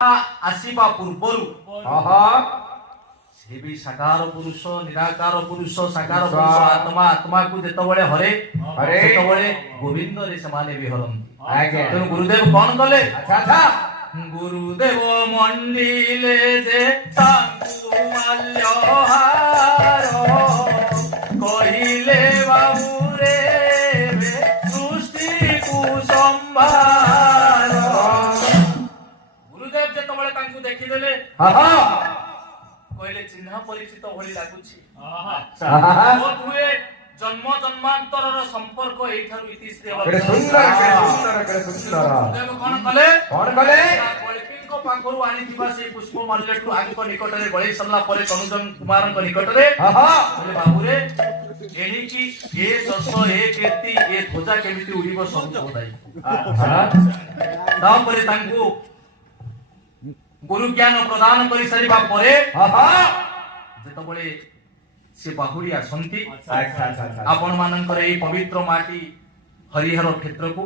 आसीबा पूर्वरु से भी साकार पुरुष निराकार पुरुष साकार पुरुष आत्मा आत्मा को जेतबळे हरे जेतबळे गोविंद रे समाने भी हरंती तेनु गुरुदेव कोन कले अच्छा गुरुदेव मंडिले जे तांकु माल्यहार कहिले बाबू रे सृष्टि को संभार गुरुदेव जेतबळे तांकु देखि देले कहले चिन्ह परिचित भली लागुछि बहुत हुए जन्म जन्मांतर संपर्क एठारु इतिश्री सुंदर कोन कले कल्पिंको पाखरु आनी दिबा से पुष्प माल्यठु आंको निकट रे गळै सल्ला परे तनुजन कुमारन को निकट रे बोले बाबू रे एनी की ए दस ए कीर्ति ए ध्वजा केमिति उड़िबो सब बताई ता परे तांको गुरु ज्ञान प्रदान करि सारिबा परे जेतबळे से बाहुरी आसंती आपण मानकर ए पवित्र माटी हरिहर क्षेत्र को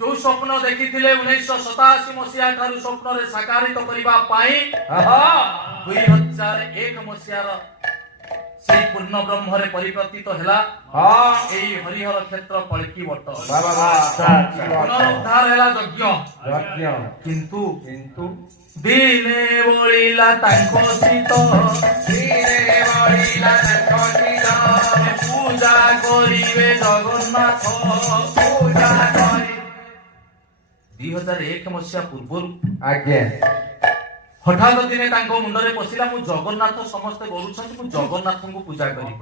जो स्वप्न देखिथिले 1987 मसिया ठारू स्वप्न रे साकारित करिबा पाई 2001 मसिया रो सेई पूर्ण ब्रह्म रे परिवर्तित हैला एई हरिहर क्षेत्र कल्की वट पुनरुद्धार हैला यज्ञ किंतु दिने बोलिला तांको सीत पूजा करिवे जगन्नाथ पूजा करि 2001 मसिया पूर्व आज्ञा हठात दिने तांको मुंडरे पसिला मु जगन्नाथ समस्त गरुछन मु जगन्नाथ को पूजा करी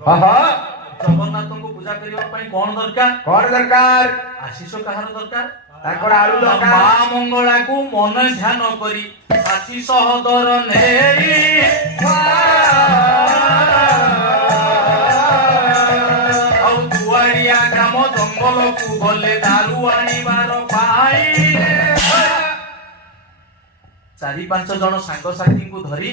जगन्नाथ को पूजा करिवा पई कोन दरकार आशीष कहार दरकार ताकर आलू दरकार मां मंगला को मन ध्यान करी आशीष हदर नेई औ दुआरिया ग्राम जंगल को गले दारू आनिबार पाई 4-5 जन सांग साथी को धरी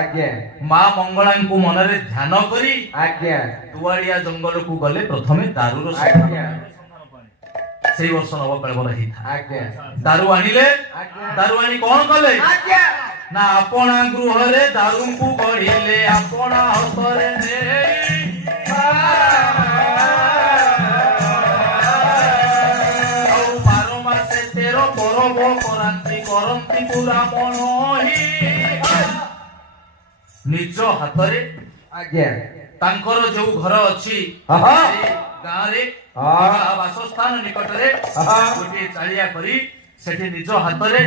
आज्ञा मां मंगला को मन रे ध्यान करी आज्ञा दुआरिया जंगल को गले प्रथमे दारू रो आज्ञा सेई वर्ष नव कलबर ही था आज्ञा दारू आनिले दारू आनी कोन कले आज्ञा ना आपण गृह रे दारू को गढिले आपण हतरे नेई औ 12 मासे 13 परब करंती पूरा मनोही निज हाथ रे आज्ञा तांकर जो घर अछि गां रे वासस्थान निकट रे गोटे चालिया करी सेठी निज हाथ रे